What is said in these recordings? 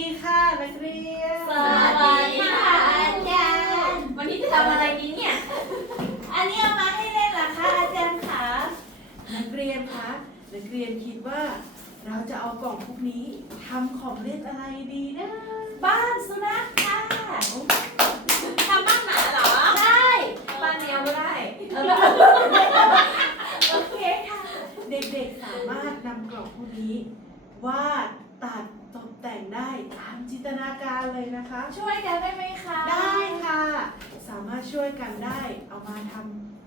ีค่ะนักเรียน สวัสดีค่ะอาจารย์ วันนี้จะทำอะไรดีเนี่ย อันนี้เอามาให้เล่นเหรอคะอาจารย์คะนักเรียนคะ นักเรียนคิดว่า เราจะเอากล่องพวกนี้ทำของเล่นอะไรดีนะ บ้านสุนัขค่ะทำบ้านหมาหรอ ได้บ้านแมวก็ได้ โอเคค่ะ เด็กๆสามารถนำกล่องพวกนี้วาดตัด แต่งได้ตามจินตนาการเลยนะคะ ช่วยกันได้ไหมคะได้ค่ะ สามารถช่วยกันได้เอามาท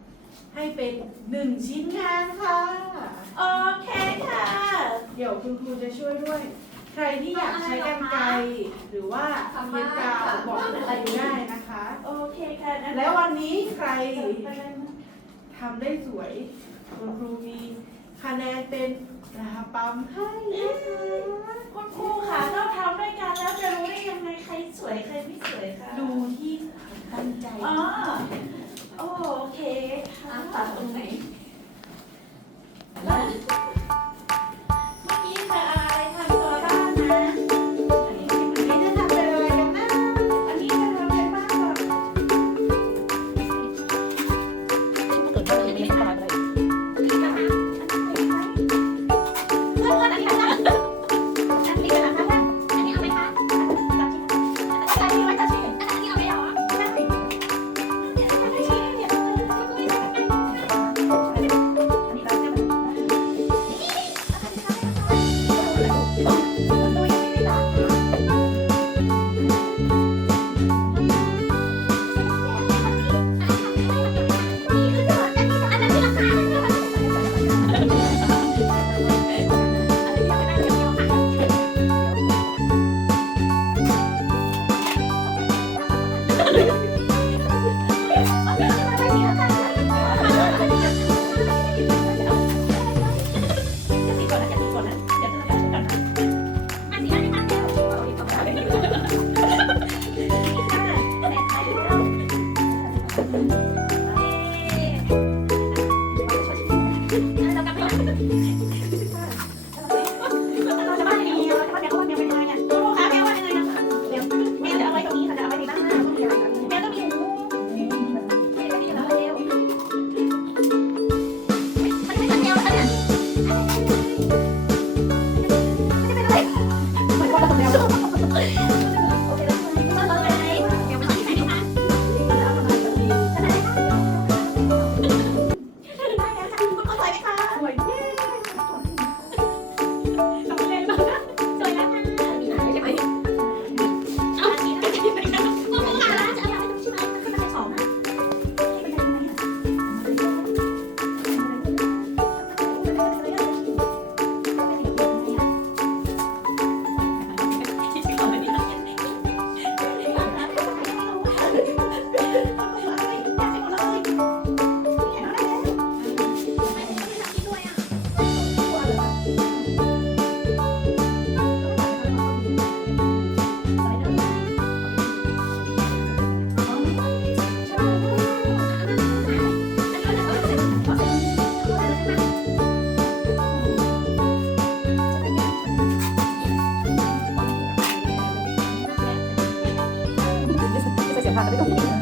ำให้เป็นหนึ่งชิ้นงานค่ะ โอเคค่ะ เดี๋ยวคุณครูจะช่วยด้วย ใครที่อยากใช้กันไกรหรือว่าเทปกาวบอกคุณครูได้นะคะ โอเคค่ะงั้นแล้ววันนี้ใครไปเลยนะทำได้สวย คุณครูมีคะแนนเป็น ราปั๊มให้นะคะคุณครูค่ะเราทำด้วยกันแล้วจะรู้ได้ยังไงใครสวยใครไม่สวยค่ะดูที่ความตั้งใจอ๋อโอเคค่ะตัดตรงไหน Bye. Và 个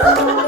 Ha ha ha!